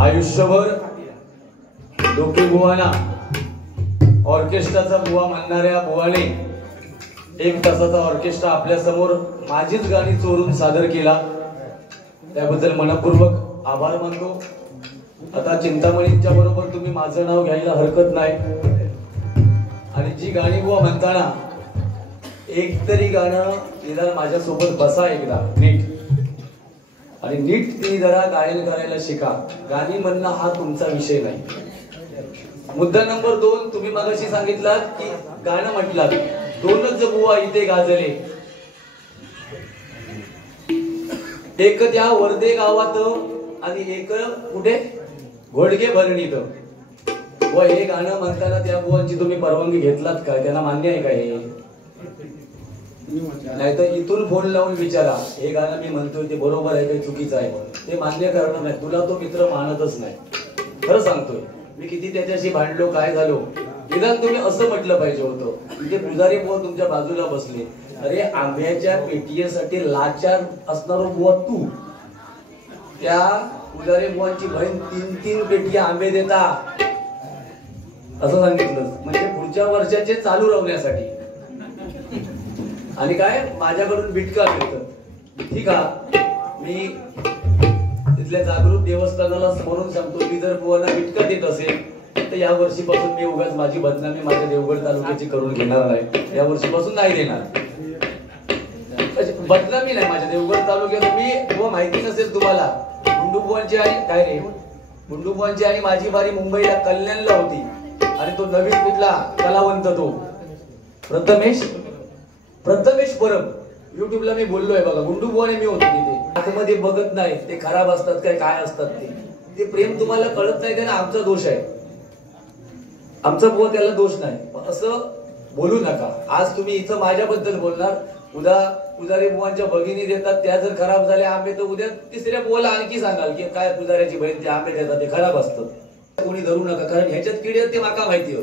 आयुष्यभर डोके बुवाना ऑर्केस्ट्राचा बुवा म्हणणाऱ्या बुवाने 1 तासाचा ऑर्केस्ट्रा आपल्या समोर माझीच गाणी चोरून सादर केला, त्याबद्दल मनपूर्वक आभार मानतो। आता चिंतामणींच्या बरोबर तुम्ही माझं नाव घ्यायला हरकत नाही, आणि जी गाणी बुवा म्हणताना एक तरी गाणं निदान माझ्यासोबत बसा एकदा नीट, आणि नीट ती जरा गायन करायला शिका। गाणी म्हणणं हा तुमचा विषय नाही। मुद्दा नंबर 2, तुम्ही मगाशी सांगितलात की गाणं म्हटलात, 2च बुवा इथे गाजले, एक त्या वर्धे गावात आणि एक कुठे घोडगे भरणीत। व हे गाणं म्हणताना त्या बुवांची तुम्ही परवानगी घेतलात का? त्यांना मान्य आहे का हे? नाही तर इथून फोन लावून विचारा, हे गाणं मी म्हणतोय ते बरोबर आहे काही चुकीचं आहे? ते मान्य करणार नाही, तुला तो मित्र मानतच नाही। खरं सांगतोय मी, किती त्याच्याशी भांडलो काय झालो, निदान तुम्ही असं म्हटलं पाहिजे होतं। इथे पुजारी बुवा तुमच्या बाजूला बसले, अरे आंब्याच्या पेटीसाठी लाचार असणारा बुवा तू, त्या पुजारी बुवांची बहीण 3 पेटी आंबे देता असं सांगितलं, म्हणजे पुढच्या वर्षाचे चालू राहण्यासाठी। आणि काय माझ्याकडून बिटका मिळतं, ठीक आहे? मी तिथल्या जागृत देवस्थानाला समोरून सांगतो, मी जर बुवांना बिटका देत असेल तर या वर्षीपासून मी उगाच माझी बदनामी माझ्या देवगड तालुक्याची करून घेणार नाही, या वर्षीपासून नाही देणार। बदनामी नाही माझ्या देवगड तालुक्यात। मी बुवा माहिती नसेल तुम्हाला, गुंडूबुवांची आणि काय रे गुंडूबुवांची आणि माझी बारी मुंबईला कल्याणला होती, आणि तो नवीन कुठला कलावंत तो प्रथमेश परब, युट्यूबला मी बोललोय बघा, गुंडूबुवाने मी होतो तिथे। आतमध्ये बघत नाही ते खराब असतात काय असतात ते प्रेम तुम्हाला कळत नाही, त्याला आमचा दोष आहे, आमचा बुवा त्याला दोष नाही, असं बोलू नका। आज तुम्ही इथं माझ्याबद्दल बोलणार, उद्या पुजारी बुवांच्या भगिनी देतात त्या जर खराब झाल्या आंबे, तर उद्या तिसऱ्या बुवाला आणखी सांगाल की काय पुजाऱ्याची बहीण ते आंबे देतात ते खराब असतं। कोणी धरू नका, कारण ह्याच्यात किडे आहेत ते माका माहिती हो।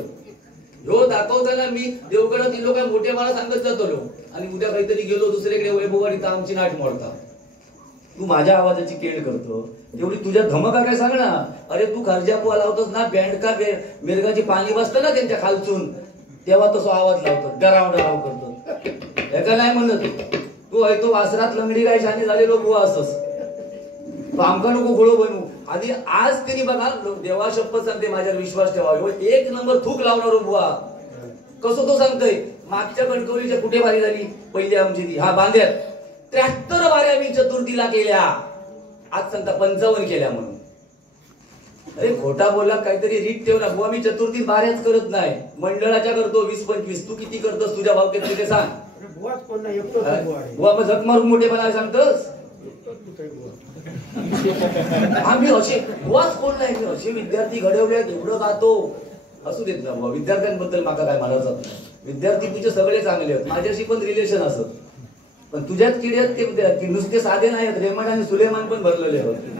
दाखवताना मी देवगडात ती लोक मोठे मला सांगत जातो लोक, आणि उद्या काहीतरी गेलो दुसरीकडे वैभवाडी तर आमची नाट मोडता। तू माझ्या आवाजाची केळ करतो, तेवढी तुझ्या धमका काय सांग ना। अरे तू खर्जा बुवा लावतोस ना, बँड का मिरगाची पाणी बसतं ना त्यांच्या खालचून, तेव्हा तसं आवाज लावतो, डराव करतो, एका नाही म्हणत तू आहे तो वासरात लंगडी काय शानी झालेलो बुवा असस, तू आमका नको घोळो बनू। आणि आज त्यांनी बघा, देवा शपथ सांगते माझ्यावर विश्वास ठेवा, 1 नंबर थूक लावणार बुवा। कसं तो सांगतोय, मागच्या कणकवलीच्या कुठे बारी झाली पहिली आमची ती, हा बांध्यात 73 बाऱ्या मी चतुर्थीला केल्या, आज सांगता 55 केल्या म्हणून। अरे खोटा बोला, काहीतरी रीत ठेव ना बुवा। मी चतुर्थीत बाऱ्याच करत नाही, मंडळाच्या करतो 20-25, तू किती करतोस तुझ्या भावकेत ते सांग बुवा। मग झक मारून मोठेपणा सांगतोस आम्ही असे बुवाच कोण नाही, मी असे विद्यार्थी घडवले एवढं गातो, असू देत ना बुवा। विद्यार्थ्यांबद्दल माका काय म्हणायचं नाही, विद्यार्थी तुझे सगळे चांगले आहेत, माझ्याशी पण रिलेशन असत, पण तुझ्यात किड्यात ते विद्यार्थी नुसते साधे नाही आहेत, रेमंड आणि सुलेमान पण भरलेले होते,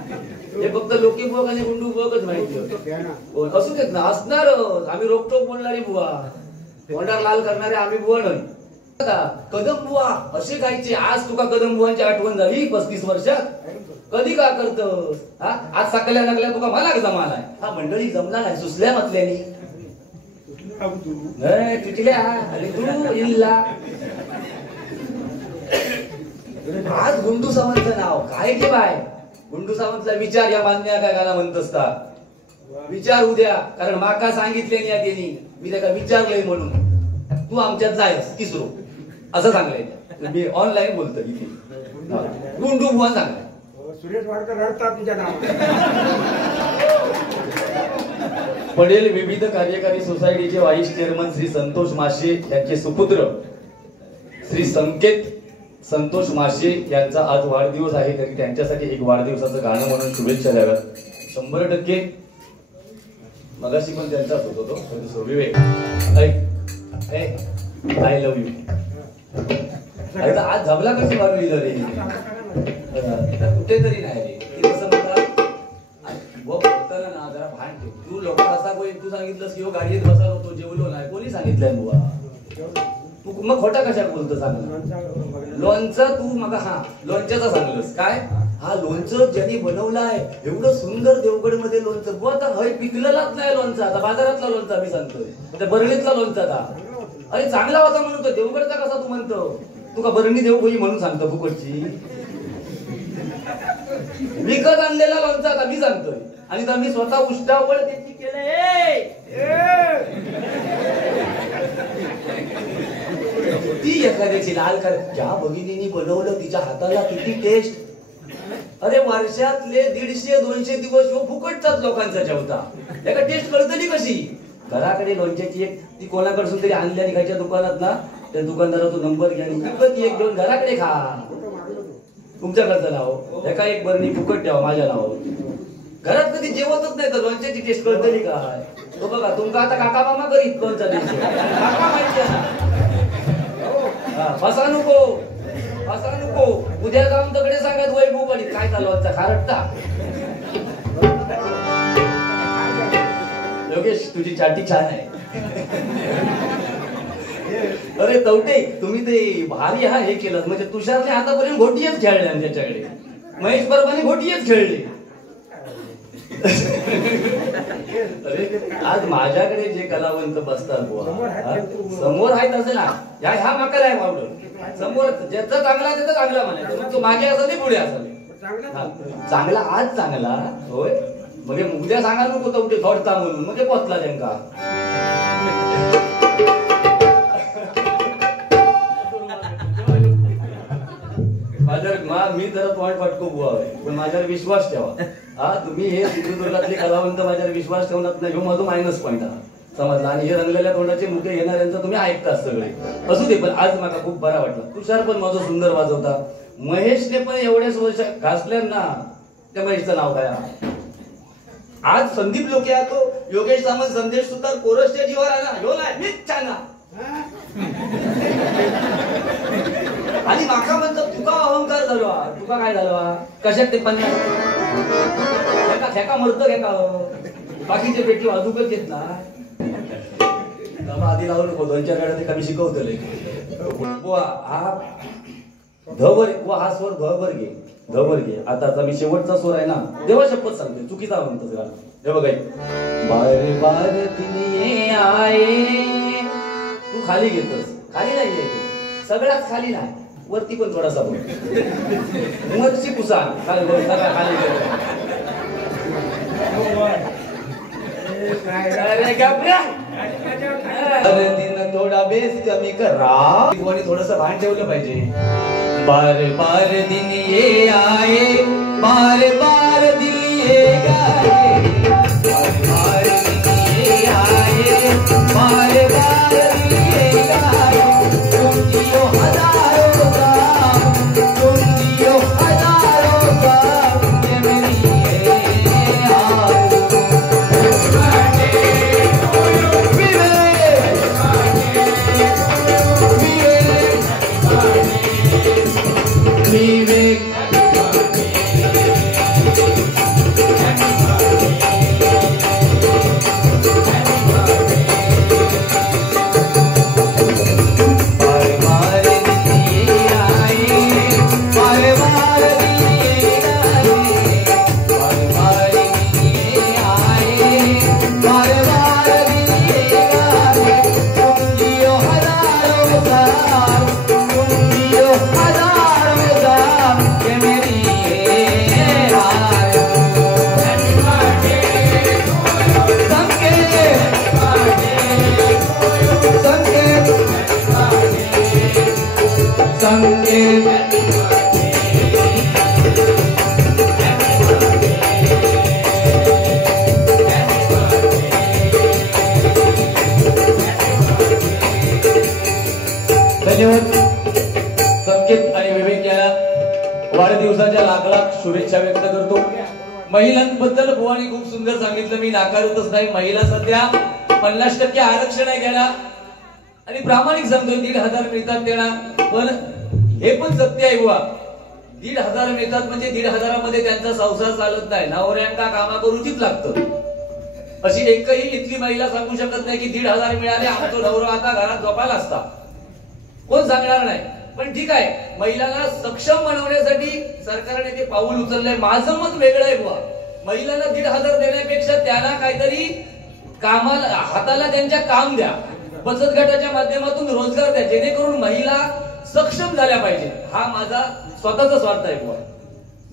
हे फक्त लोकी बुवा आणि गुंडू बुवाच माहिती होतं। असू देत ना, असणार आम्ही रोकटोक बोलणारी बुवा, तोंडार लाल करणारे आम्ही बुवा नाही। कदम बुवा असे गायचे, आज तुका कदम बुवांची आठवण झाली 35 वर्षात, कधी का करतोस? आज सकाळल्या लागल्या तुका मला जमा नाही, हा मंडळी जमला नाही, सुचल्या मतल्यानी तुटल्या, अरे तू इल्ला। आज गुंडू सावंतचं नाव काय ठेवाय? गुंडू सावंतला विचार, या मान्य काय गाणं म्हणत असता, विचार उद्या, कारण माका सांगितले नाही त्यांनी, मी त्याला विचारलंय म्हणून तू आमच्यात जायस तिसरो असं सांगलंय, मी ऑनलाईन बोलतोय इथे। गुंडू बुवा सांगलाय, सुरेश वाडकर रडतात तुझ्या नावात। पडेल विविध कार्यकारी सोसायटीचे व्हाईस चेअरमन श्री संतोष माशे यांचे सुपुत्र श्री संतोष माशे यांचा आज वाढदिवस आहे, तरी त्यांच्यासाठी एक वाढदिवसाचं गाणं म्हणून शुभेच्छा द्याव्यात। 100% मगाशी पण त्यांचाच होतो तो विवेक, आय लव्ह यू। आज जमला कशी वाढली रे, कुठेतरी नाही रे, कसं बोलताना ना जरा भान ठेव। तू लोक असा तू सांगितलंस की गाडीत बसायला होतो, जेवलो नाही, कोणी सांगितलंय बुवा? तू मग खोटा कशा बोलतो सांग? लोणचं तू मग, हा लोणच्याचा सांगलंस काय? हा लोणचं ज्यांनी बनवलं आहे एवढं सुंदर देवगड मध्ये लोणचं बुवा, आता हय पिकलेलाच नाही लोणचं, आता बाजारातला लोणचा मी सांगतोय, त्या बरणीतला लोणचा आता अरे चांगला होता म्हणतो, देवगडचा कसा तू म्हणतो, तू का बरणी देऊ खोई म्हणून सांगतो फुकटची, विकत आणलेला लोणचा आता मी सांगतोय, आणि तर मी स्वतः उष्टावळ त्याची केलंय. ती एखाद्याची लाल कर ज्या भगिनीने बनवलं तिच्या हाताला किती टेस्ट, अरे वर्षातले 150-200 दिवस ह्यो फुकटचाच लोकांचा जेवता, एका टेस्ट कळतली कशी. घराकडे लोणच्याची एक ती कोणाकडसून तरी आणल्या खायच्या दुकानात ना, त्या दुकानदाराचा नंबर घ्या आणि विकत एक घेऊन घराकडे खा, तुमच्याकडचं नाव एका एक बरणी फुकट ठेवा माझ्या नावावर. घरात कधी जेवतच नाही तर लोणच्याची टेस्ट कळतली काय. तो बघा तुमका आता काका मामा करीत लोणचा टेस्ट, काका माहिती आहे ना, फसा नको उद्या जाऊन तकडे सांगत वैभव आणि काय झालं लोणचा खारटता. योगेश तुझी चाटी छान आहे. अरे तवटे तुम्ही ते भारी हा हे केलं, म्हणजे तुषारने आतापर्यंत घोटीच खेळले त्याच्याकडे, महेश परबाने घोटीच खेळले. अरे आज माझ्याकडे जे कलावंत बसतात बुवा समोर आहेत असं ना, ह्या माकल आहे बावड समोर, ज्याचा चांगला त्याचा चांगला म्हणायचं, मग तो मागे असं नाही पुढे असं चांगला, आज चांगला होय म्हणजे उद्या सांगा नको तवटे थोडता म्हणून म्हणजे पोचला त्यांका. मी जरा तोंड फटको बुवा पण माझ्यावर विश्वास ठेवा. हा तुम्ही हे सिंधुदुर्गातले कलावंत माझ्यावर विश्वास ठेवणार नाही, माझा मायनस पॉईंट हा समजला. आणि हे रंगलेल्या तोंडाचे मुके येणाऱ्यांचा तुम्ही ऐकता सगळे असू दे, पण आज मला खूप बरा वाटला. तुषार पण माझं सुंदर वाजवता, महेशने पण एवढ्याच वर्ष घासल्यांना त्या महेशचं नाव काय. आज संदीप लोके तो योगेश सामंत संदेश सुतार कोरसच्या जीवावर आला, ह्यो नाही मीच छान आणि माका म्हणतात तुका अहंकार झालो, तुका काय झालं कशात ते 50 खेका मरतो खेका, बाकीचे पेटी वाजूकच येत ना. आधी लावू नको, 2-4 वेळा ते कमी शिकवतले. हा धवर हा स्वर धवर घे. आताचा मी शेवटचा स्वर आहे ना, देवा शपथ सांगते चुकीचा म्हणतो जरा. हे बघा, बार बार तिने आये, तू खाली घेतोस, खाली नाही घे, सगळ्यात खाली नाही, वरती पण थोडासा बोल, मरची पुसा खाली दिन थोडा बेस कमी करा, थोडस भान ठेवलं पाहिजे. बार बार दिन ये आए, बार बार दिन ये गाए, बार बार दिन ये आए, बार बार दिन ये गाए, तुम जियो हजारों साल, तुम जियो हजारों साल, ये मेरी ये आरज़ू. संकेत आणि विवेक याला वाढदिवसाच्या लाख लाख शुभेच्छा व्यक्त करतो. महिलांबद्दल बुवानी खूप सुंदर सांगितलं, मी नाकारतच नाही. महिला सध्या 50% आरक्षण आहे घ्यायला, आणि प्रामाणिक सांगतोय 1,500 मिळतात त्यांना. पण हे पण सत्य आहे बुवा, 1,500 मिळतात म्हणजे 1,500 मध्ये त्यांचा संसार चालत नाही, नवऱ्यांका कामा करूचीच लागतं. अशी एकही इथली महिला सांगू शकत नाही की 1,500 मिळाले आमचं नवरा आता घरात झोपायला असता, कोण सांगणार नाही. पण ठीक आहे, महिलांना सक्षम बनवण्यासाठी सरकारने ते पाऊल उचललंय. माझं मत वेगळं आहे बुवा. महिलांना 1,500 देण्यापेक्षा त्यांना काहीतरी कामाला हाताला त्यांच्या काम द्या, बचत गटाच्या माध्यमातून रोजगार द्या, जेणेकरून महिला सक्षम झाल्या पाहिजे. हा माझा स्वतःचा स्वार्थ आहे बुवा.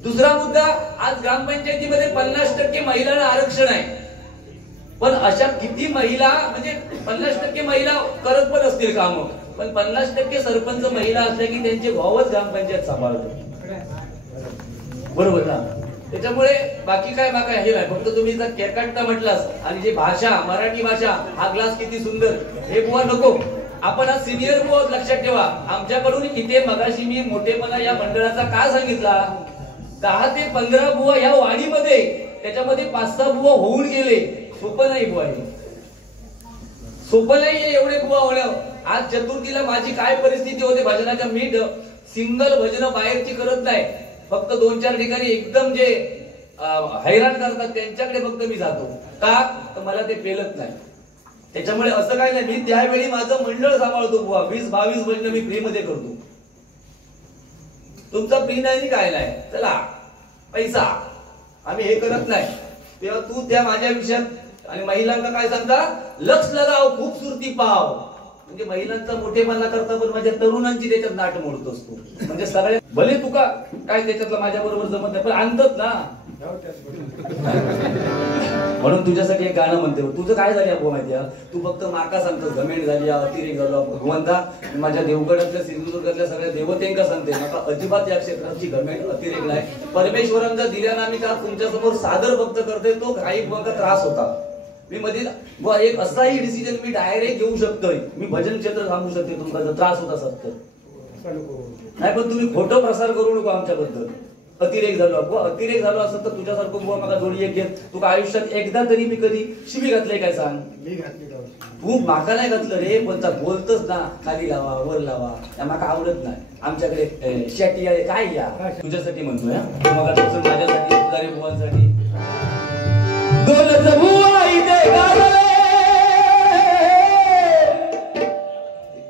दुसरा मुद्दा, आज ग्रामपंचायतीमध्ये 50% महिलांना आरक्षण आहे, पण अशा किती महिला, म्हणजे 50% महिला करत पण असतील काम, पण 50% सरपंच महिला असल्या की त्यांचे भावच ग्रामपंचायत सांभाळतो. बरोबर ना? त्याच्यामुळे बाकी काय मागा हे नाही, फक्त तुम्ही जर केरकांटा म्हटलास आणि जी भाषा, मराठी भाषा, हा ग्लास किती सुंदर, हे बुवा नको. आपण आज सिनियर बुवा, लक्षात ठेवा. आमच्याकडून इथे मगाशी मी मोठेपणा या मंडळाचा का सांगितला, 10 ते 15 बुवा या वाडीमध्ये, त्याच्यामध्ये 5-6 बुवा होऊन गेले. सोपं नाही बुवा, हे सोपं नाही एवढे बुवा होणं. आज चतुर्थीला माझी काय परिस्थिती होते भजनाच्या, मी सिंगल भजन बाहेरची करत नाही, फक्त 2-4 ठिकाणी एकदम जे हैराण करतात त्यांच्याकडे फक्त मी जातो. का तर मला ते पेलत नाही. त्याच्यामुळे असं काय नाही, मी त्यावेळी माझं मंडळ सांभाळतो बुवा. 20-22 भजन मी फ्री मध्ये करतो. तुमचा फ्री नाही काय नाही, चला पैसा, आम्ही हे करत नाही. तेव्हा तू त्या माझ्या विषयात आणि महिलांना काय सांगता, लक्ष लगाव खूपसुरती पाव. म्हणजे महिलांचा मोठेपणा करता, पण माझ्या तरुणांची त्याच्यात नाट मोडतोस तू. म्हणजे सगळ्या भले तुका काय त्याच्यातला माझ्या बरोबर जमत नाही, पण आणतात ना. म्हणून तुझ्यासाठी एक गाणं म्हणते. तुझं काय झालं अबो माहितीये, तू फक्त माका सांगतोस घमेंड झाली, अतिरेक झालो. भगवंता, माझ्या देवगडातल्या सिंधुदुर्गातल्या सगळ्या देवतेंका सांगते, नका अजिबात या क्षेत्राची घमेंड अतिरेक नाही. परमेश्वरांचा दिल्याना मी का तुमच्यासमोर सादर भक्त करते, तो काही बघा त्रास होता. मी मध्ये एक असाही डिसिजन मी डायरेक्ट घेऊ शकतोय, मी भजन क्षेत्र थांबू शकते तुमचा जर त्रास होत असत तर. नाही पण तुम्ही खोटं प्रसार करू नको आमच्याबद्दल. अतिरेक झालो, अतिरेक झालो असं तर तुझ्यासारखं बुवा मला जोडी एक घेत. तुका आयुष्यात एकदा तरी मी कधी शिबी घातले काय सांग? मी घातली. तू माका नाही घातलं रे, पण बोलतच ना, खाली लावा वर लावा, माका आवडत नाही. आमच्याकडे शेटी आहे काय या, तुझ्यासाठी म्हणतोय. मगापासून माझ्यासाठी, तुझ्या बुवांसाठी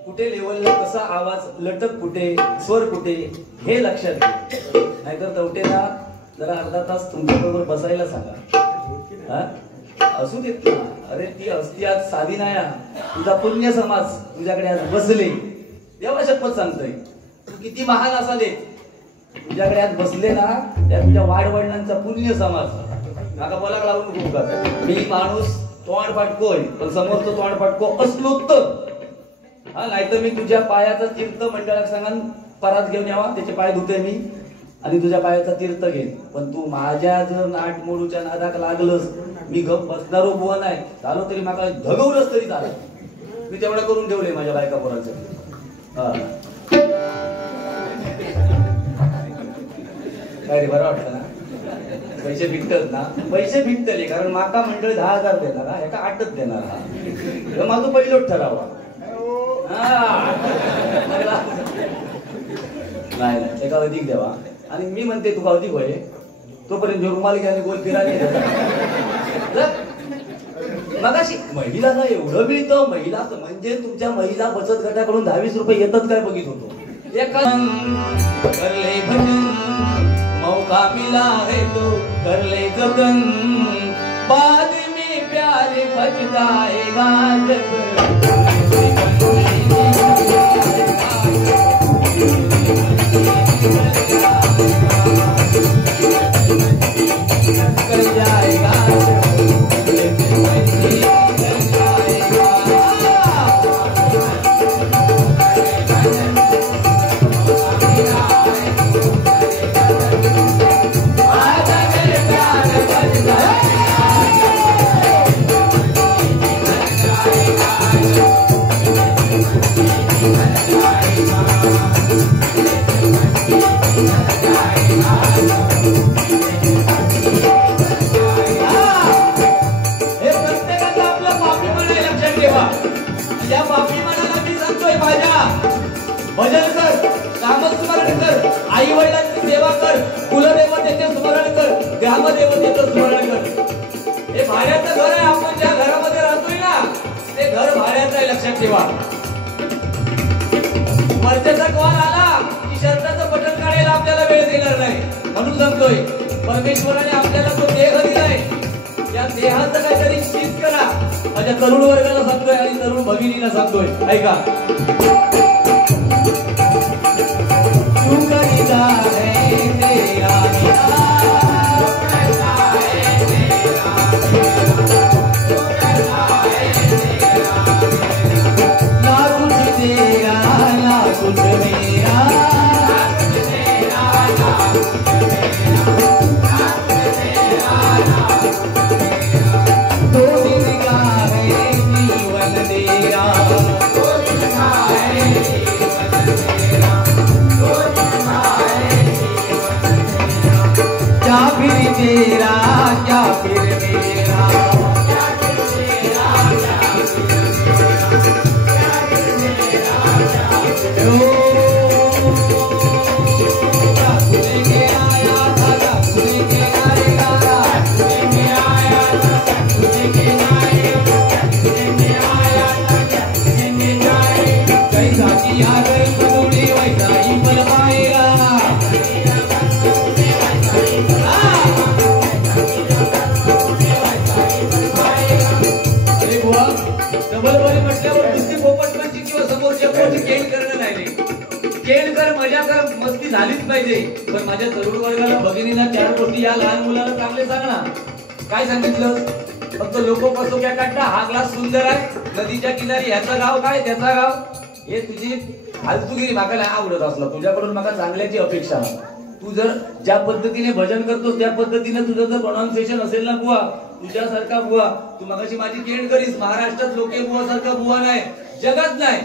कुठे लेवलला कसा आवाज, लटक कुठे, स्वर कुठे, हे लक्षात घे. नाहीतर तवटेला जरा अर्धा तास तुमच्या बरोबर बसायला सांगा. असू देत ना. अरे ती असती आज साधी नाही. तुझा पुण्य समाज तुझ्याकडे आज बसले, देवा शपथ सांगतोय, तू किती महान असाले, तुझ्याकडे आज बसले ना, त्या तुझ्या वाडवडिलांचा पुण्य समाज. माका बोला लावून खूप का मी माणूस तोंड फाटकोय, पण समोरचं तोंड फाटको असलो तर हा, नाहीतर मी तुझ्या पायाचा तीर्थ मंडळात सांगा परात घेऊन यावा, त्याचे पाय धुते मी आणि तुझ्या पायाचा तीर्थ घेईन. पण तू माझ्या जर नाट मोडूच्या नादाक लागलंस, मी गप बसणारो बुवा नाही झालो तरी माका धगवलंच तरी चालेल. मी तेवढं करून ठेवले माझ्या बायका पोरांसाठी. काय रे, बरं वाटतं ना? पैसे फिटत ना, पैसे फिटतले, कारण माका मंडळ 10,000 देणार, हा एका 8च देणार. हा माझं पहिलोच ठरावा. नाही एका अधिक द्यावा. आणि मी म्हणते तुका अधिक होय, तोपर्यंत रुमाल घ्या आणि गोल फिरायला. मगाशी महिलांना एवढं मिळतं, महिला म्हणजे तुमच्या महिला बचत गटाकडून 10-20 रुपये येतात काय बघित होतो. कर ले भजन मौका मिला है तो कर ले जतन, बाद में प्यार बच जाएगा जब. कर जाएगा भजन कर, नामस्मरण कर, आई वडिलांची सेवा कर, कुलदेवतेचे स्मरण कर, ग्रामदेवतेचं स्मरण कर. हे भाड्याचं घर आहे. आपण ज्या घरामध्ये राहतोय ना, ते घर भाड्याचं आहे, लक्षात ठेवा. वरच्याचा कॉल आला की शर्टाचं बटन काढायला आपल्याला वेळ देणार नाही. म्हणून सांगतोय परमेश्वराने आपल्याला तो देह दिलाय, या देहाचं काहीतरी शीत करा. माझ्या तरुण वर्गाला सांगतोय आणि तरुण भगिनीला सांगतोय, ऐका. तू करीता है तेरा ना कुछ तेरा ना कुछ मेरा, दो दिन का है जीवन तेरा, क्या फिर तेरा क्या फिर मेरा, मजा कर, मस्ती झालीच पाहिजे. पण माझ्या तरुण वर्गाला भगिनीला 4 गोष्टी या लहान मुलाला चांगले सांग ना. काय सांगितलं? फक्त लोक पसोक्या काढता, हा ग्लास सुंदर आहे, नदीच्या किनारी ह्याचं गाव काय त्याचा गाव, हे तुझी फालतूगिरी माका नाही आवडत असला. तुझ्याकडून माका चांगल्याची अपेक्षा आहे. तू जर ज्या पद्धतीने भजन करतोस त्या पद्धतीने तुझं जर प्रोनाउन्सिएशन असेल ना बुवा, तुझ्यासारखा बुवा, तू मगाशी माझी केंड करीस. महाराष्ट्रात लोके बुवा सारखा बुवा नाही, जगात नाही.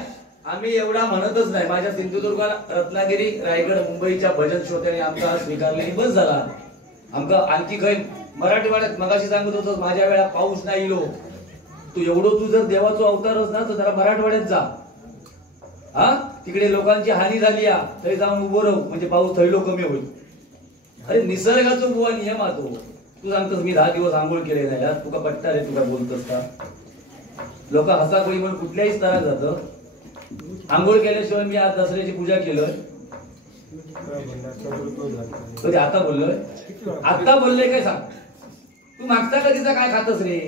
आम्ही एवढा म्हणतच नाही. माझ्या सिंधुदुर्गाला, रत्नागिरी, रायगड, मुंबईच्या भजन श्रोत्याने आमचा हा स्वीकारलेली बस झाला. आमका आणखी काही मराठवाड्यात मगाशी सांगत होतो, माझ्या वेळा पाऊस नाही इलो. तू एवढं तू जर देवाचा अवतारच ना तर जरा मराठवाड्यात जा. हा, तिकडे लोकांची हानी झाली या तरी जाऊन उभं राहू, म्हणजे पाऊस थैलो कमी होईल. अरे निसर्गाचा बुवा नियम हा तो. तू सांगतोस मी 10 दिवस आंघोळ केले नाही, तुका पट्टा रे, तुका बोलतोस का? लोक हसाखोरी म्हणून कुठल्याही स्तरात जातं. आंघोळ केल्याशिवाय मी आज दसऱ्याची पूजा केलोय, कधी आता बोललोय? आता बोललोय काय सांग? तू मागचा कधीचा काय खातस रे?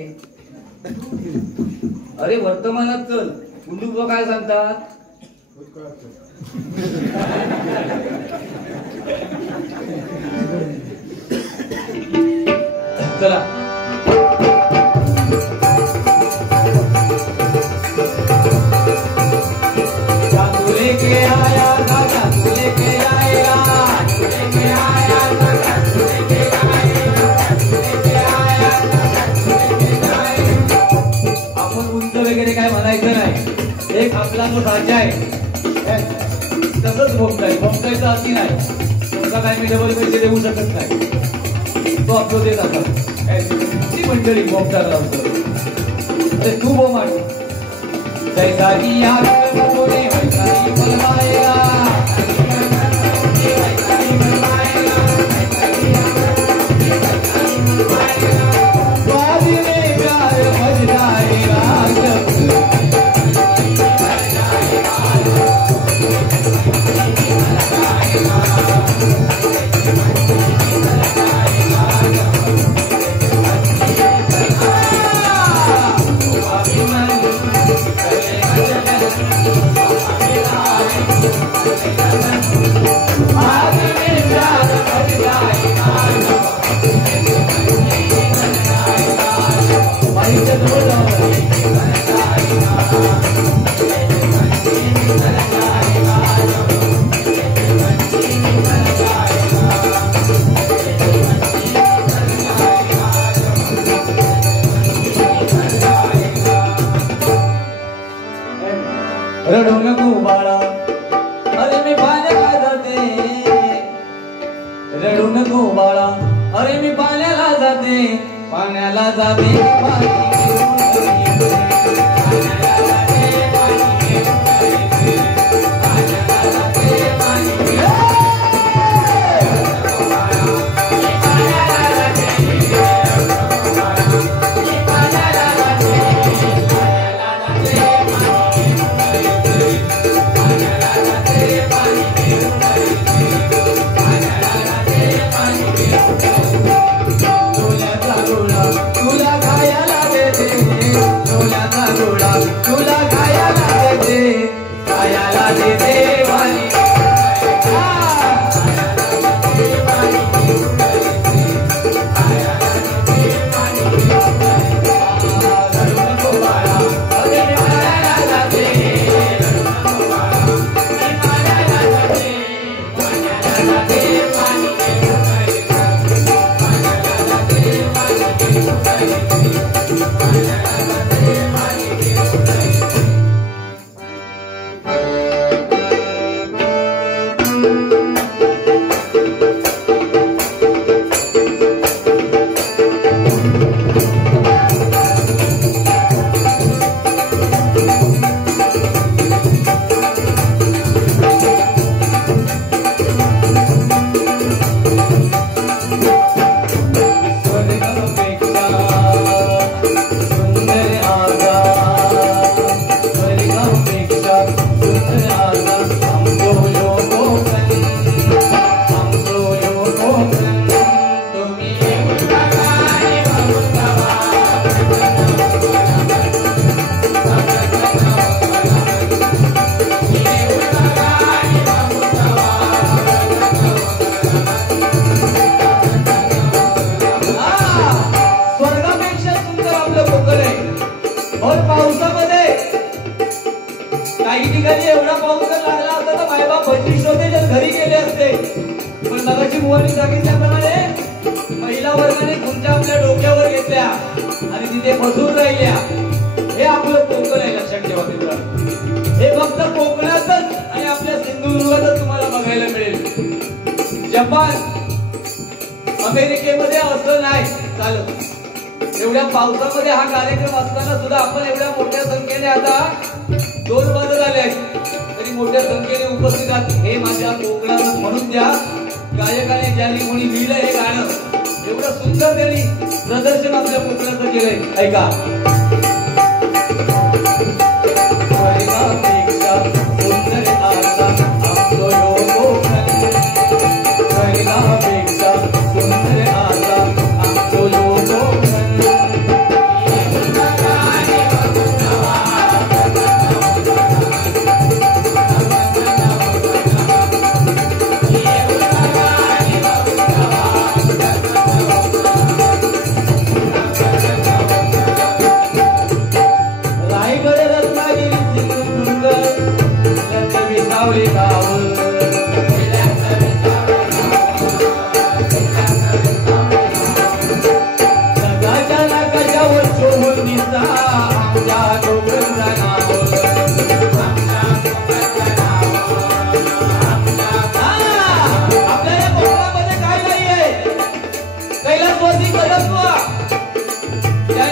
अरे वर्तमानात चल. गुंडू काय सांगतात? चला लेके आया दादा, तू लेके आएगा, लेके आया दादा, तू लेके आएगा, लेके आया दादा, तू लेके आएगा. आपण उंच वगैरे काय म्हणायचं नाही. एक आपला जो राजा आहे तसंच भोगतायचं अति नाही. तुमचा काय मी डबल पैसे देऊ शकत नाही, तो आपलं देत असतात. ती मंडळी भोगतात राहतो. अरे तू बोमाड जैसा दिया बतोरे वैसा ही बलवाएगा, बाद में प्यार भर जाएगा. रडू नको बाळा, अरे मी पाण्याला जाते. रडू नको बाळा, अरे मी पाण्याला जाते, पाण्याला जाते. काही ठिकाणी एवढा पाऊस जर लागला असता तर मायबाप भजी शोधे घरी गेले असते. पण मगाची मुवानी सांगितल्याप्रमाणे महिला वर्गाने तुमच्या आपल्या डोक्यावर घेतल्या आणि तिथे बसून राहिल्या. हे आपलं कोकण आहे, लक्षात ठेवा मित्रांनो. हे फक्त कोकणातच आणि आपल्या सिंधुदुर्गातच तुम्हाला बघायला मिळेल. जपान, अमेरिकेमध्ये असं नाही चालत. एवढ्या पावसामध्ये हा कार्यक्रम असताना सुद्धा आपण एवढ्या मोठ्या संख्येने आता 2 वाजत आले आहेत तरी मोठ्या संख्येने उपस्थित आहात. हे माझ्या कोकणाचं म्हणून द्या. गायकाने ज्यांनी कोणी लिहिलं हे गाणं एवढं सुंदर त्यांनी प्रदर्शन आपल्या कोकणाचं केलंय. ऐका.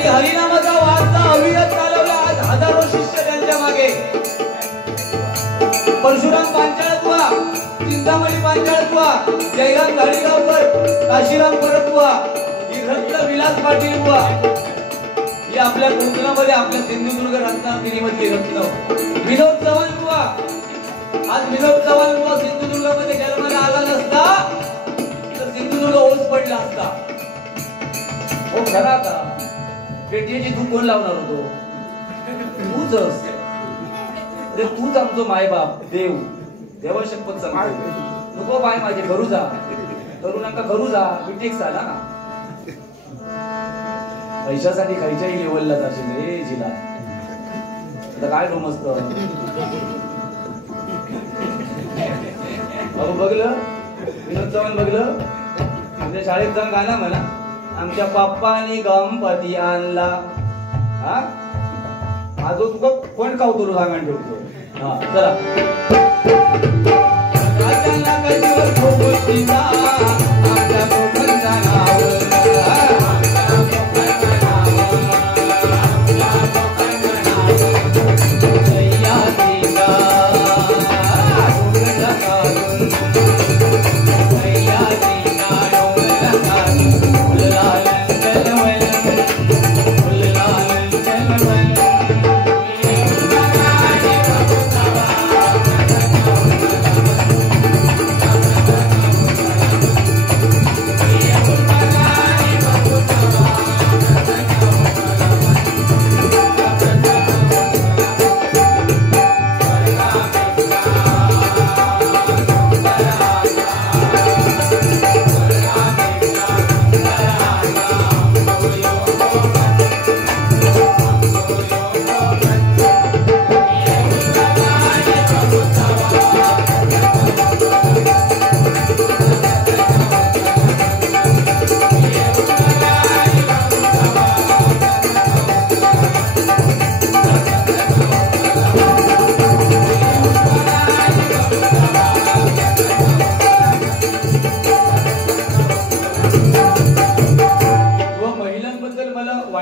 हरिनामाचा वारसा अविरत चालवला. आज हजारो शिष्य त्यांच्या मागे. परशुराम पांचाळत्वा, चिंतामणी पांचाळत्वा, जयराम घाडीगावकर, काशीराम परतवा, ही रत्न विलास पाटील बुवा, ही आपल्या कोकणामध्ये आपल्या सिंधुदुर्ग रत्नागिरीमधली रत्न. विनोद चव्हाण बुवा, आज विनोद चव्हाण बुवा सिंधुदुर्गामध्ये जन्माला आला नसता तर सिंधुदुर्ग ओस पडला असता. हो खरा का? पेटीची तू कोण लावणार होतो? तूच अरे, तूच आमचो मायबाप देव. देवा शपथ सांगतो. नको बाय माझे घरू जा, तरुणांका घरू जा, मिटिंग झाला ना. पैशासाठी खायच्याही लेवलला जाशील रे जिला. आता काय डोमसत बाबू बघलं, विनोद चव्हाण बघलं. म्हणजे शाळेत जाऊन गाणं म्हणा, आमच्या बाप्पानी गणपती आणला. हा आजो तुका कोण कावतो सांगा ठेवतो. हा चला.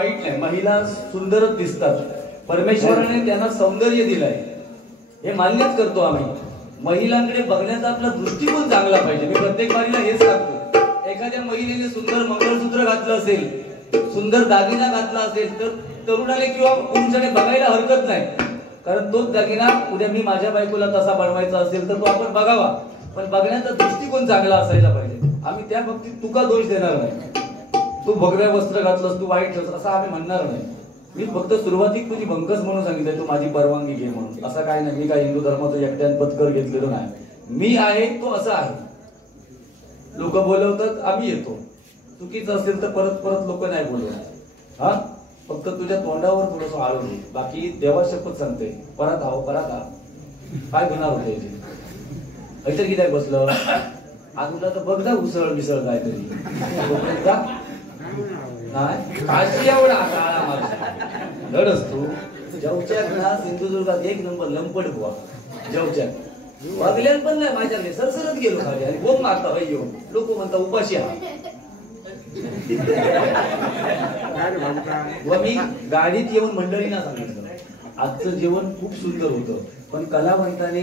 वाईट नाही, महिला सुंदरच दिसतात. परमेश्वराने त्यांना सौंदर्य दिलंय, हे मान्यच करतो आम्ही. महिलांकडे बघण्याचा आपला दृष्टिकोन चांगला पाहिजे. मी प्रत्येक बारीला हेच सांगतो. एखाद्या महिलेने सुंदर मंगळसूत्र घातलं असेल, सुंदर दागिना घातला असेल, तर तरुणाने किंवा पुरुषाने बघायला हरकत नाही. कारण तोच दागिना उद्या मी माझ्या बायकोला तसा बनवायचा असेल तर तो आपण बघावा, पण बघण्याचा दृष्टिकोन चांगला असायला पाहिजे. आम्ही त्या बाबतीत तुका दोष देणार नाही. तू भगव्या वस्त्र घातलंस, तू वाईट ठेवस असं आम्ही म्हणणार नाही. मी फक्त सुरुवातीक तुझी बंकस म्हणून सांगितलंय, तू माझी परवानगी घे म्हणून. असं काय नाही, मी काय हिंदू धर्माचं एकट्यान पत्कर घेतलेलं नाही. मी आहे तो असं आहे. लोक बोलवतात, आम्ही येतो. चुकीचं असेल तर परत परत लोक नाही बोलवणार. हा, फक्त तुझ्या तोंडावर थोडस आळू घे. बाकी देवा शपथ सांगते, परत आहो परत आ. काय घेणार होते इथे किती बसलं आज तुला तर बघ ना, उसळ मिसळ काहीतरी नाही. काशी एवढा काळा माझा लढ असतो. जवच्यात ना सिंधुदुर्गात एक नंबर लंपट बुवा. जवच्यात वागल्यान पण नाही माझ्याकडे, सरसरत गेलो खाली आणि बोम मारता भाई येऊन. लोक म्हणता उपाशी हा. व मी गाडीत येऊन मंडळींना सांगितलं, आजचं जेवण खूप सुंदर होतं, पण कलावंताने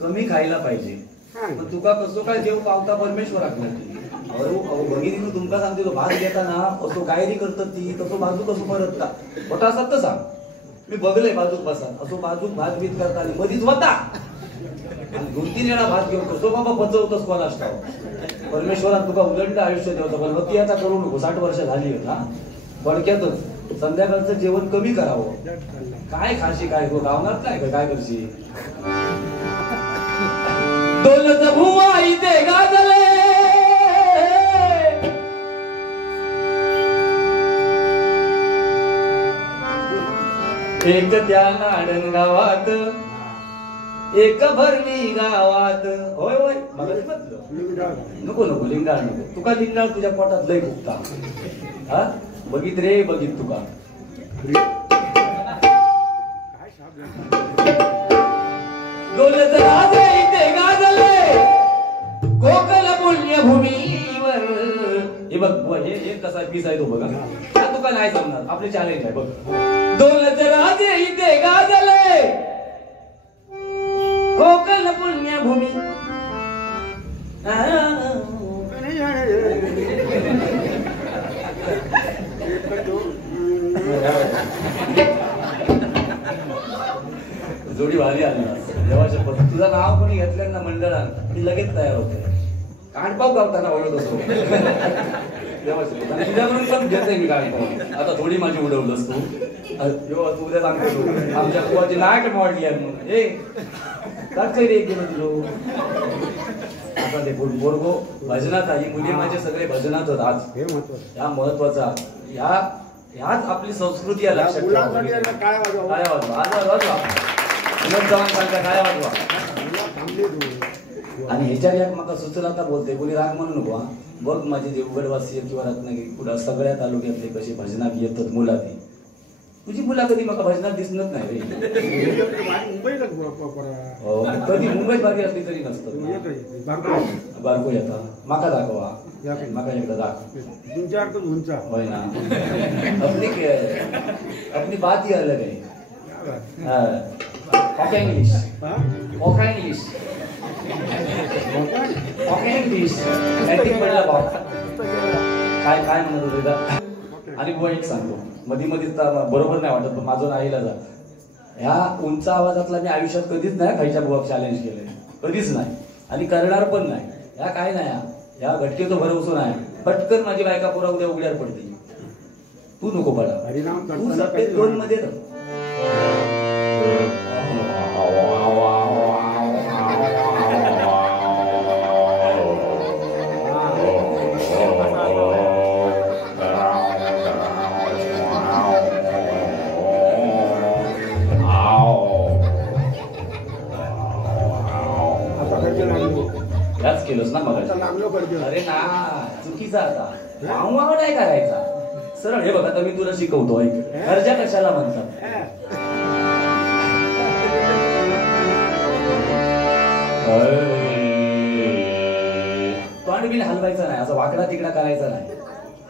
कमी खायला पाहिजे. पण तुका कसो काय जेव पावता परमेश्वराक नाही. अहो भगिनी तुमका सांगते, तो भात घेताना असो कायरी करतात ती, तसो बाजू कसो परतता मोठा असतात तर सांग. मी बघलंय बाजूक बसा, असो बाजूक भात बीत करता आणि मधीच होता आणि 2-3 वेळा भात घेऊन कसो बाबा पचवतोस कोण असतो. परमेश्वरात तुका उदंड आयुष्य देवतो, पण होती आता करू नको. 60 वर्ष झाली होत ना बडक्यातच. संध्याकाळचं जेवण कमी करावं. काय खाशी काय गावणार नाही का, काय करशी. डोलत भुवा इथे गाजले, एक त्या नाडन गावात, एक भरणी गावात. होय होय नको नको लिंगाळ नको. तुका लिंगाळ तुझ्या पोटात लय फुकता. हा बघित रे बघित तुका. डोलत राजे इथे गाजले, कोकण पुण्यभूमीवर. हे बघ हे कसा पीस आहे तो बघा. तुका नाही जमणार, आपले चॅलेंज आहे बघ. डोलत राजे इथे गाजले, कोकण पुण्यभूमी. जोडी भारी आली देवाच्या पद. तुझं नाव कोणी घेतलं ना मंडळात ती लगेच तयार होते. कांडपाव गावताना ओळख असतो देवाच्या. तुझ्याकडून पण घेते मी कांडपाव. आता थोडी माझी उडवलंस तू. तू उद्या सांगतो आमच्या कुवाची नायक मॉडली आहे म्हणून. हे काय रे गेलो तुझो. आता ते बोरगो भजनात आहे. मुली माझे सगळे भजनातच आज. या महत्वाचा ह्याच आपली संस्कृती आहे. लक्षात ठेवा. काय वाजवा आज वाजवा काय वाजवा. आणि ह्याच्या एक माका सुचला आता बोलते, कोणी राग म्हणू नको. बघ माझे देवगडवासी किंवा रत्नागिरी कुठं सगळ्या तालुक्यातले कसे भजनात येतात मुला. ती तुझी मुला कधी मका भजनात दिसत नाही रे. कधी मुंबईत बाकी असली तरी नसतं. बारको येतात माका दाखवा. माका एकदा दाखव होय ना. अपनी बात ही अलग है. Okay English okay English okay English पडला भाव. काय काय म्हणत होते. आणि बुवा एक सांगतो, मधी मधीच बरोबर नाही वाटत पण माझं नाहीला जा. ह्या उंच आवाजातला मी आयुष्यात कधीच नाही खायच्या बुवा चॅलेंज केलंय, कधीच नाही आणि करणार पण नाही. ह्या काय नाही, ह्या घटकेचं भरवसो नाही. पटकन माझी बायका पुरा उद्या उघड्यावर पडते. तू नको पडा, तू सफेद दोन मध्ये केलंस ना मग. अरे ना चुकीचा आता वाव नाही करायचा, सरळ. हे बघा आता मी तुला शिकवतो, ऐक. गरजा कशाला म्हणतात. तोंड बिल हलवायचा नाही, असं वाकडा तिकडा करायचा नाही.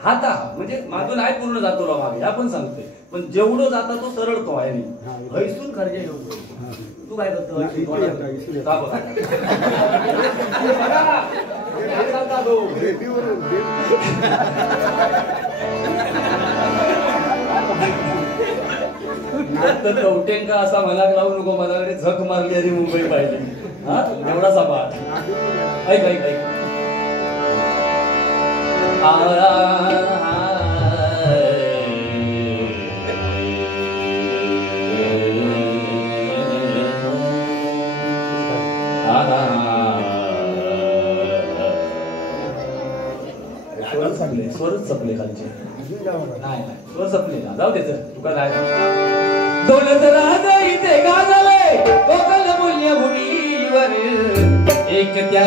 हाता म्हणजे मागून आहे पूर्ण जातो राव मागे आपण सांगतोय पण जेवढं जाता तो सरळ तो आहे नाही हैसून खर्च येऊ तू काय करतो का बघा? कवटेंका असा मला लावू नको मला झक मारली आणि मुंबई पाहिजे हा एवढा सांभाळ ऐक ऐक ऐक स्वरच सपले खालचे नाही स्वर सपले ना जाऊ देत तुका काय दौलत राजा इथे गाजले कोकण मूल्य भूमीवर एक त्या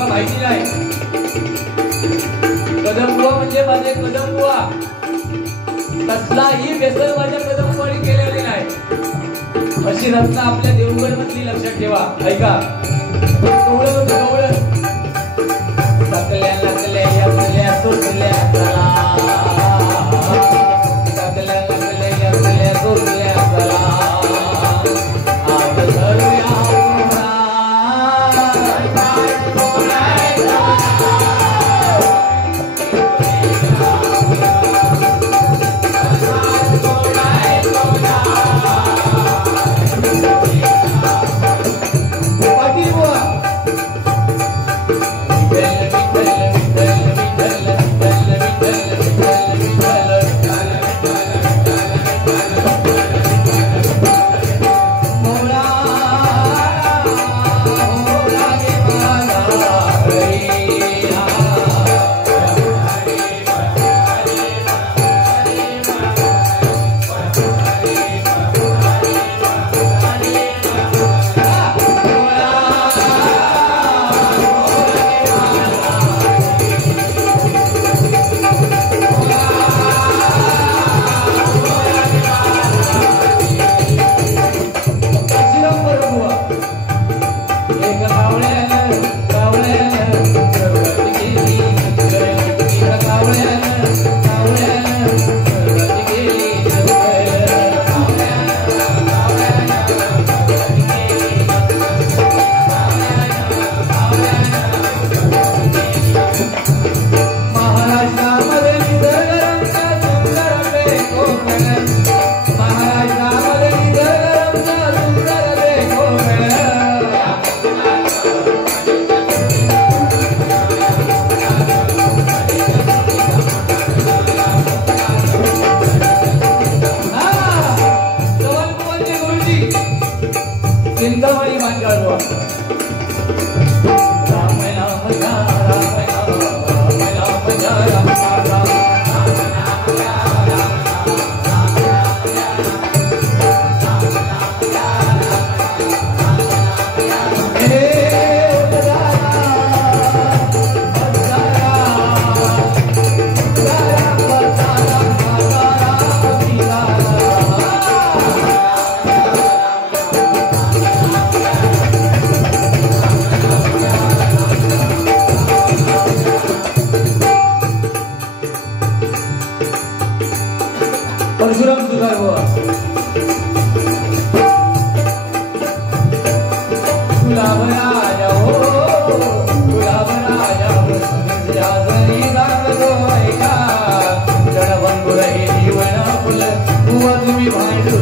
माहिती नाही कदमबुवा म्हणजे माझे कदमबुवा कसलाही व्यसन माझ्या कदमबुवानी केलेले नाही अशी रत्न आपल्या देवगड मधली लक्षात ठेवा ऐका कवळं कवळं सकल्या लकल्या याकल्या सुसल्या चला सकल्या लकल्या याकल्या सुसल्या चला आज धरूया चिंतामणी मांडवा राम नाम जा राम नाम जा राम परशुराम सुधार बुवा गुलाब राजा हो गुलाब राजा जरी दागो ऐका जडभंगुर हे जीवन फुल बुवा तुम्ही भांडू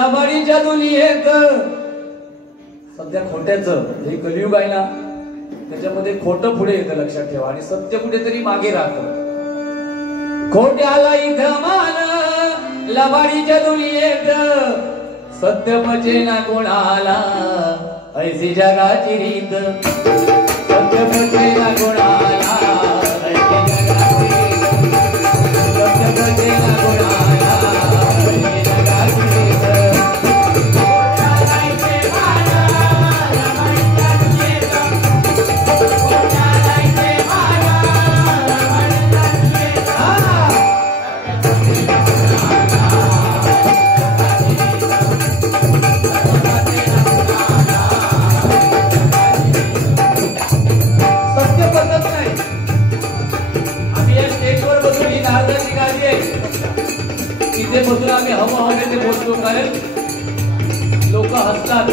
लबाडीच्या दुनियेत सध्या खोट्याचं हे कलियुग आहे ना त्याच्यामध्ये खोटं पुढे येतं लक्षात ठेवा आणि सत्य कुठेतरी मागे राहतं खोट्याला इथं मान लबाडीच्या दुनियेत सत्य पचे ना कोणाला ऐसी जगाची रीत सत्य पचे ना कोणाला ऐसी जगाची रीत सत्य पचे ना कोणाला इथे बसून आम्ही हवाहवाने बोलतो कारण लोक हसतात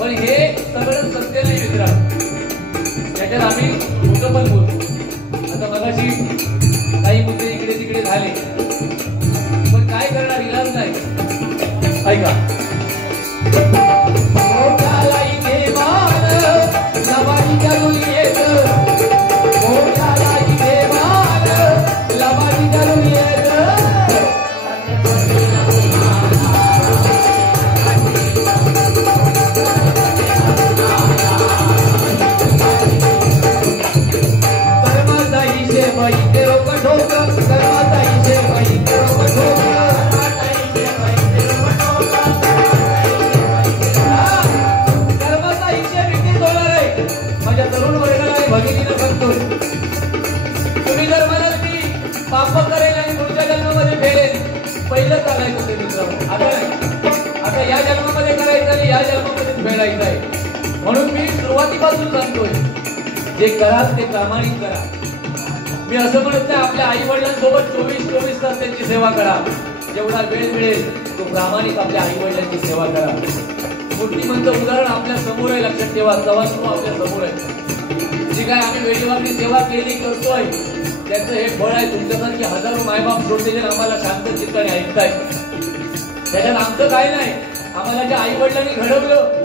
पण हे सगळं सत्य नाही मित्रांनो त्याच्यात आम्ही कुठं पण बोलतो आता मगाशी काही मुद्दे इकडे तिकडे झाले पण काय करणार इलाज नाही ऐका तुम्ही जर म्हणाल की पाप करेल आणि पुढच्या जन्मामध्ये फेडेल पहिलं करायचं ते मित्रांनो आता नाही आता या जन्मामध्ये करायचं आणि या जन्मामध्ये फेडायचं आहे म्हणून मी सुरुवातीपासून सांगतोय जे कराल ते प्रामाणिक करा मी असं म्हणत नाही आपल्या आई वडिलांसोबत 24 तास त्यांची सेवा करा जेवढा वेळ मिळेल तो प्रामाणिक आपल्या आई वडिलांची सेवा करा मूर्तिमंत उदाहरण आपल्या समोर आहे लक्षात ठेवा चव्हाण आपल्या समोर आहे जी काय आम्ही वेळेवारी सेवा केली करतोय त्याचं हे फळ आहे तुमच्यासारखी हजारो मायबाप श्रोते आम्हाला शांत चित्ताने ऐकताय त्याच्यात आमचं काय नाही आम्हाला ज्या आई वडिलांनी घडवलं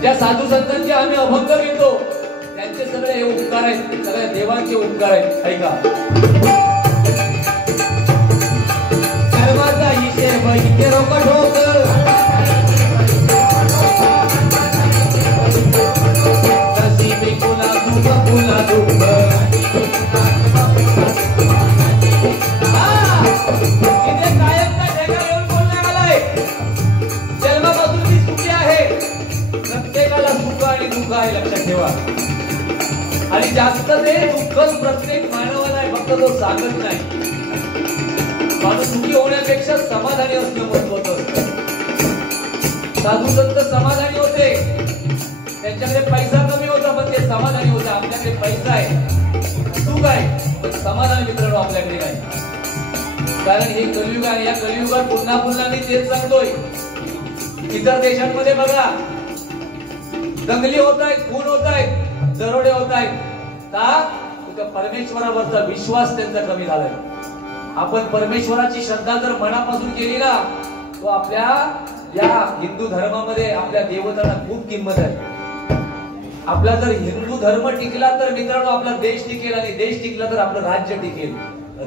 ज्या साधू संतांचे आम्ही अभंग घेतो त्यांच्या तुमचे सगळे हे उपकार आहेत, सगळ्या देवांचे उपकार आहेत. ऐका, सर्वांचा हिशेब इथे रोक ठोक, नशिबी कुणा दुःख कुणा दुःख. इथे कायमचा ठेका येऊन बोलण्यात आलाय, जन्मापासून ती सुखी आहे. प्रत्येकाला सुख आणि दुःख आहे, लक्षात ठेवा. आणि जास्त ते दुःखच प्रत्येक मानवाला आहे, फक्त तो सांगत नाही. माणूस सुखी होण्यापेक्षा समाधानी असणं महत्वाचं असतं. साधू संत समाधानी होते, त्यांच्याकडे पैसा कमी होता पण ते समाधानी होते. आपल्याकडे पैसा आहे, सुख आहे, पण समाधान मित्रांनो आपल्याकडे नाही. कारण हे कलियुग आहे. या कलियुगात पुन्हा पुन्हा मी तेच सांगतोय. इतर देशांमध्ये बघा, दंगली होत आहेत, खून होत आहेत, दरोडे होत आहेत. का? त्या परमेश्वरावरचा विश्वास त्यांचा कमी झालाय. आपण परमेश्वराची श्रद्धा जर मनापासून केली ना, तो आपल्या या हिंदू धर्मामध्ये आपल्या देवतांना खूप किंमत आहे. आपला जर हिंदू धर्म टिकला तर मित्रांनो आपला देश टिकेल, आणि देश टिकला तर आपलं राज्य टिकेल,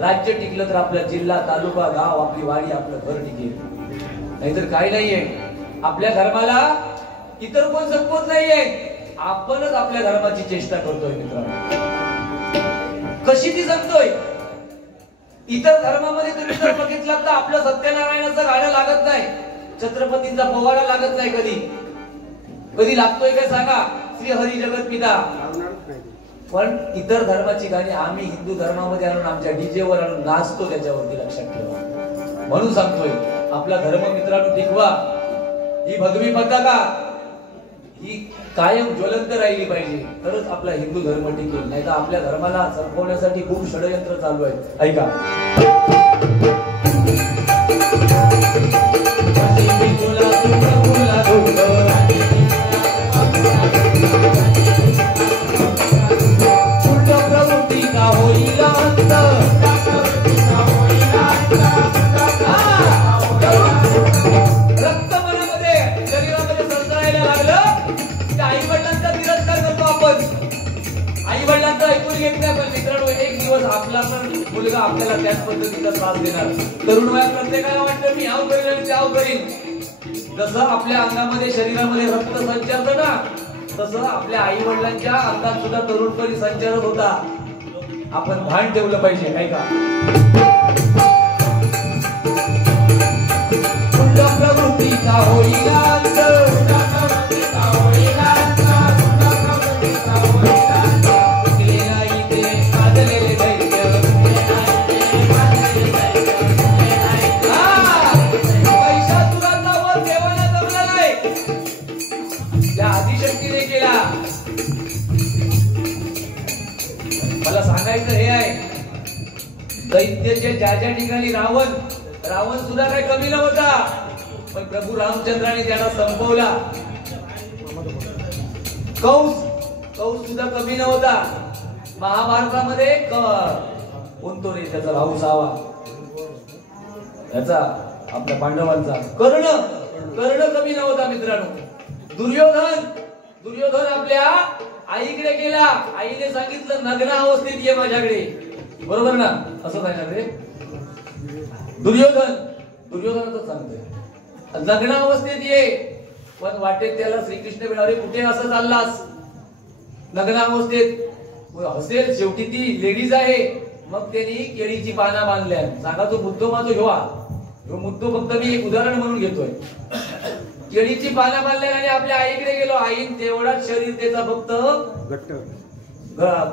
राज्य टिकलं तर आपला जिल्हा, तालुका, गाव, आपली वाडी, आपलं घर टिकेल. नाहीतर काही नाहीये. आपल्या धर्माला इतर कोण संपवत नाहीये, आपणच आपल्या धर्माची चेष्टा करतोय मित्रांनो. कशी ती जगतोय? इतर धर्मामध्ये तुम्ही जर बघितलं तर आपलं सत्यनारायणाचं गाणं लागत नाही, छत्रपतींचा पोवाडा लागत नाही. कधी कधी लागतोय काय सांगा? श्री हरी जगत पिता. पण इतर धर्माची गाणी आम्ही हिंदू धर्मामध्ये आणून आमच्या डीजे वर आणून नाचतो त्याच्यावरती, लक्षात ठेवा. म्हणून सांगतोय आपला धर्म मित्रांनो टिकवा. ही भगवी पताका ही कायम ज्वलंत राहिली पाहिजे, तरच आपला हिंदू धर्म टिकेल. नाही तर आपल्या धर्माला संपवण्यासाठी खूप षडयंत्र चालू आहे. ऐका, प्रवृत्ती का होईल अंत, रक्त मनामध्ये शरीरामध्ये संचरायला लागलं की आई वडिलांचा तिरस्कार करतो आपण. आई वडिलांचं ऐकून घेत नाही. पण मित्रांनो एक दिवस आपला पण मुलगा आपल्याला त्याच पद्धतीचा त्रास देणार. तरुण वयात प्रत्येकाला वाटतं मी हाव करीन आणि त्याव करीन. जसं आपल्या अंगामध्ये शरीरामध्ये रक्त संचारतं ना, तसं आपल्या आई वडिलांच्या अंगात सुद्धा तरुणपणी संचारत होता. आपण भान ठेवलं पाहिजे. ऐका, प्रवृत्तीचा होईल अंत, आदिशक्तीने केला. मला सांगायचं हे आहे, दैत्याच्या ज्या ज्या ठिकाणी रावण सुद्धा काही कमी नव्हता, पण प्रभू रामचंद्राने त्याला संपवला. कौस सुद्धा कमी नव्हता. महाभारतामध्ये कोणतो रे त्याचा भाऊ सावा, त्याचा आपल्या पांडवांचा कर्ण कमी नव्हता मित्रांनो. दुर्योधन आपल्या आईकडे गेला. आईने सांगितलं नग्न अवस्थेत ये माझ्याकडे, बरोबर ना? असं नाही ना रे? दुर्योधनाचं सांगतोय नग्न अवस्थेत ये. पण वाटेत त्याला श्रीकृष्ण मिळाले, कुठे असं चाललास नग्न अवस्थेत? हसेल, शेवटी ती लेडीज आहे. मग त्यांनी केळीची पाना बांधल्या. सांगा तो मुद्दो माझा ह्यो मुद्दो फक्त मी एक उदाहरण म्हणून घेतोय. केळीची पाना बांधल्या आणि आपल्या आईकडे गेलो. आईन तेवढाच शरीर त्याचा फक्त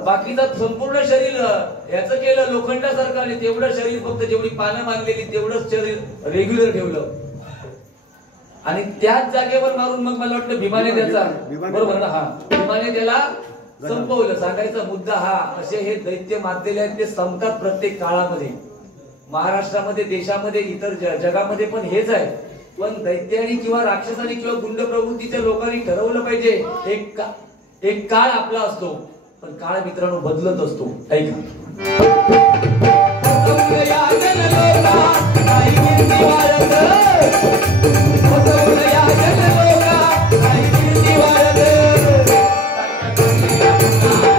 बाकीचं संपूर्ण शरीर याचं केलं लोखंडासारखं, आणि तेवढं शरीर फक्त जेवढी पानं बांधलेली तेवढंच शरीर रेग्युलर ठेवलं. आणि त्याच जागेवर मारून मग मला वाटतं भीमाने त्याचा, बरोबर ना? हा, भीमाने त्याला संपवलं. सांगायचा मुद्दा हा, असे हे दैत्य मारलेले आहेत, ते संपतात प्रत्येक काळामध्ये. महाराष्ट्रामध्ये, देशामध्ये, इतर जगामध्ये पण हेच आहे. पण दैत्यानी किंवा राक्षसानी किंवा गुंड प्रवृत्तीच्या लोकांनी ठरवलं पाहिजे एक काळ आपला असतो, पण काळ मित्रांनो बदलत असतो. ऐका, Thank you.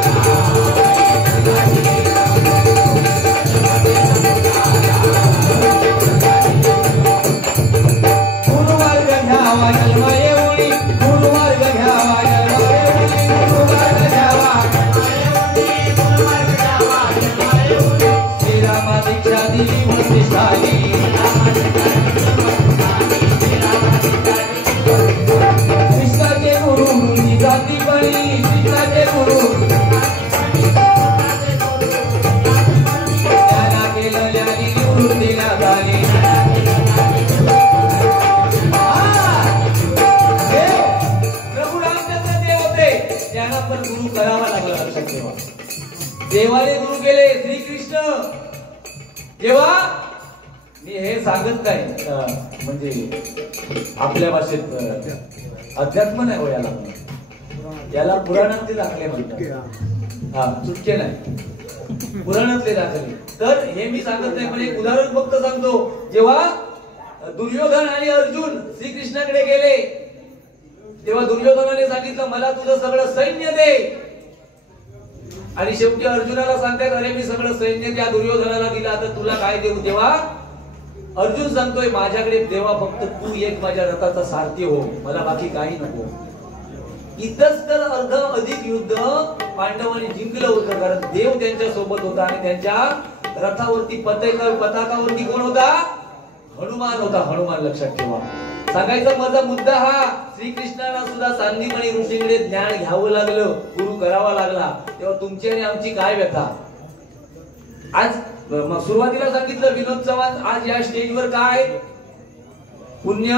घ्यावा जन्म येऊनी गुरुमार्ग घ्यावा जन्म येऊनी गुरुमार्ग घ्यावा श्रीरामा दीक्षा दिली वसिष्ठानी शिष्याचे गुरु जाती बळी शिष्याचे गुरु त्याला केलं ज्याने निवडून देण्यात आले प्रभू रामचंद्र देव होते त्यांना पण गुरु करावा लागला लक्षात ठेवा देवाने गुरु केले श्रीकृष्ण जेव्हा मी हे सांगत नाही म्हणजे आपल्या भाषेत अध्यात्म नाही हो याला पुराणातले दाखले म्हणतात हा चुटके नाही पुराणातले दाखले तर हे मी सांगत नाही पण एक उदाहरण फक्त सांगतो जेव्हा दुर्योधन आणि अर्जुन श्रीकृष्णाकडे गेले तेव्हा दुर्योधनाने सांगितलं मला तुझं सगळं सैन्य दे आणि शेवटी अर्जुनाला सांगतात अरे मी सगळं सैन्य त्या दुर्योधनाला दिला तर तुला काय देऊ तेव्हा अर्जुन सांगतोय माझ्याकडे देवा फक्त तू एक माझ्या रथाचा सारथी हो मला बाकी काही नको इथंच तर अर्ध अधिक युद्ध पांडवांनी जिंकलं होतं कारण देव त्यांच्या सोबत होता आणि त्यांच्या रथावरती पताकावरती कोण होता हनुमान होता हनुमान लक्षात ठेवा सांगायचा माझा मुद्दा हा श्रीकृष्णाला सुद्धा सांदीपणी ऋषीकडे ज्ञान घ्यावं लागलं गुरु करावा लागला तेव्हा तुमची आणि आमची काय व्यथा आज सुरुवातीला सांगितलं विनोद चव्हाण आज या स्टेजवर काय पुण्य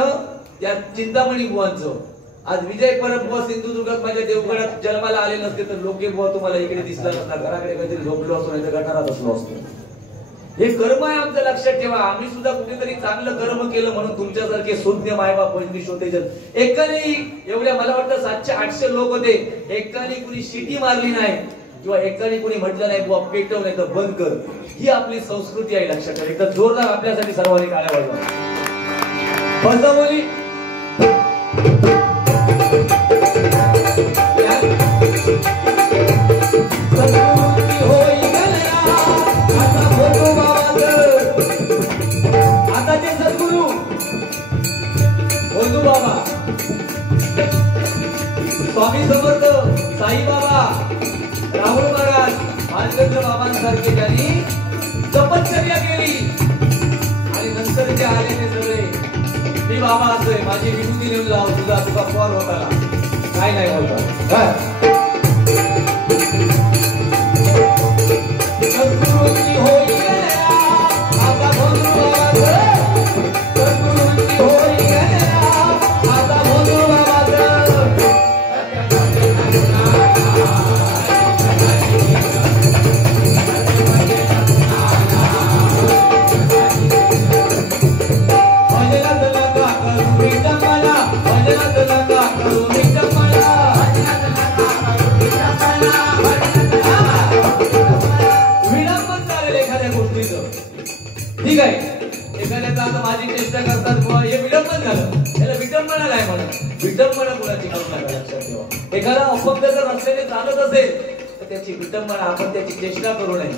त्या चिंतामणी बुवांचं आज विजय परब बुवा सिंधुदुर्गात माझ्या देवगडात जन्माला आले नसते तर लोके बुवा तुम्हाला इकडे दिसला नसता घराकडे काहीतरी झोपलो असतो नाही तर गटारात असलो असतो हे कर्म आहे आमचं लक्षात ठेवा आम्ही सुद्धा कुठेतरी चांगलं कर्म केलं म्हणून तुमच्यासारखे शून्य मायबाप पंचवीस होते जर एकाने एवढ्या मला वाटतं 700-800 लोक होते एकाने कुणी शिटी मारली नाही किंवा एकाने कुणी म्हटलं नाही बुवा पेटव नाही तर बंद कर ही आपली संस्कृती आहे लक्षात ठेवा एकदा जोरदार आपल्यासाठी सर्वांनी टाळ्या वाजवा बसवली आता ते सद्गुरू भोजू बाबा स्वामी समर्थ साई बाबा राहुल महाराज भालचंद्र बाबांसारखे त्यांनी तपश्चर्या केली आणि नंतर ते आले ते सगळे मी बाबा असं माझी विभूती नेऊन लाव तुझा तुझा फॉर होता काय नाही होता सद्गुरूंची होई आता भोजू सद्गुरूंची होई आता भोजू ठीक आहे एखाद्याचा आता माझी चेष्टा करतात बुवा हे विडंबन झालं याला विडंबना काय म्हणत विडंबना कुणाची करू नका लक्षात ठेवा एखादा अपंग जर रस्त्याने चालत असेल तर त्याची विडंबना आपण त्याची चेष्टा करू नये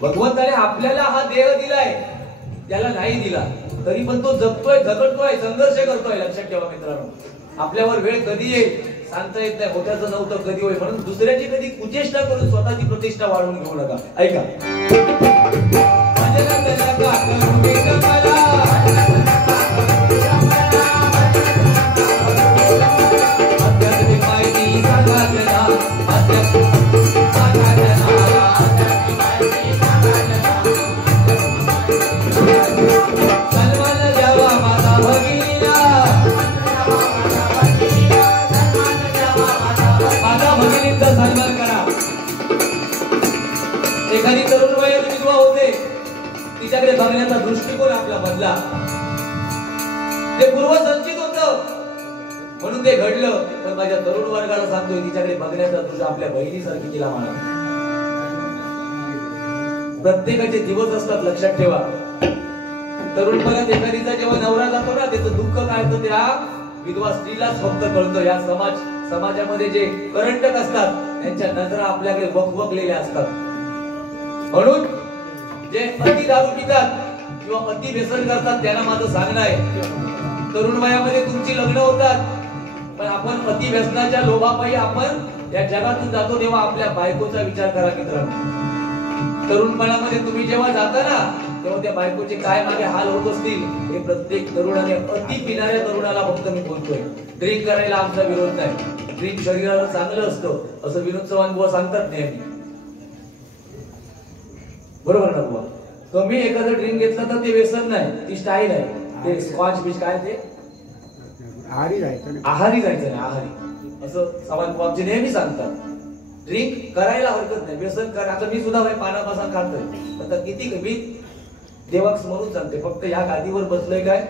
भगवंताने आपल्याला हा देह दिलाय त्याला नाही दिला तरी पण तो जगतोय झगडतोय संघर्ष करतोय लक्षात ठेवा मित्रांनो आपल्यावर वेळ कधी येईल सांगता येत नाही होत्याचं नव्हतं कधी होईल म्हणून दुसऱ्याची कधी कुचेष्टा करून स्वतःची प्रतिष्ठा वाढवून घेऊ नका ऐका सन्मान करा एखादी तरुण वयात विधवा होते तिच्याकडे बघण्याचा दृष्टिकोन आपला बदला ते पूर्वसंचित होतं म्हणून ते घडलं तर माझ्या तरुण वर्गाला सांगतोय तिच्याकडे बघण्याचा दृष्टी आपल्या बहिणीसारखी तिला म्हणा प्रत्येकाचे दिवस असतात लक्षात ठेवा तरुणपणात एखादीचा जेव्हा नवरा जातो ना त्याचं दुःख काय असतं त्या विधवा स्त्रीलाच फक्त कळतं या समाजामध्ये जे करंटक असतात त्यांच्या नजरा आपल्याकडे वकवकलेल्या असतात म्हणून जे अति दारू पितात किंवा अति व्यसन करतात त्यांना माझं सांगणं आहे तरुण वयामध्ये तुमची लग्न होतात, पण आपण अतिव्यसनाच्या लोभापायी आपण या जगातून जातो तेव्हा आपल्या बायकोचा विचार करा मित्रांनो. तरुणपणामध्ये तुम्ही जेव्हा जाता ना तेव्हा त्या बायकोचे काय मागे हाल होत असतील हे प्रत्येक तरुणाने, अति पिणाऱ्या तरुणाला फक्त मी बोलतोय. ड्रिंक करायला आमचा विरोध नाही, ड्रिंक शरीराला चांगलं असतं असं विनोद चव्हाण बुवा सांगतात नेहमी, बरोबर ना बुवा. कमी एखादं ड्रिंक घेतलं तर ते व्यसन नाही, ती स्टाईल आहे. ते स्कॉच बीच काय ते आहारी जायचं नाही. आहारी जायचं नाही, आहारी असं चव्हाण बुवा आमचे नेहमी सांगतात. ड्रिंक करायला हरकत नाही, व्यसन करा. आता मी सुद्धा पानापासून खातोय, आता किती मी देवाक्स म्हणून सांगते, फक्त या गादीवर बसलोय काय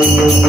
Thank you.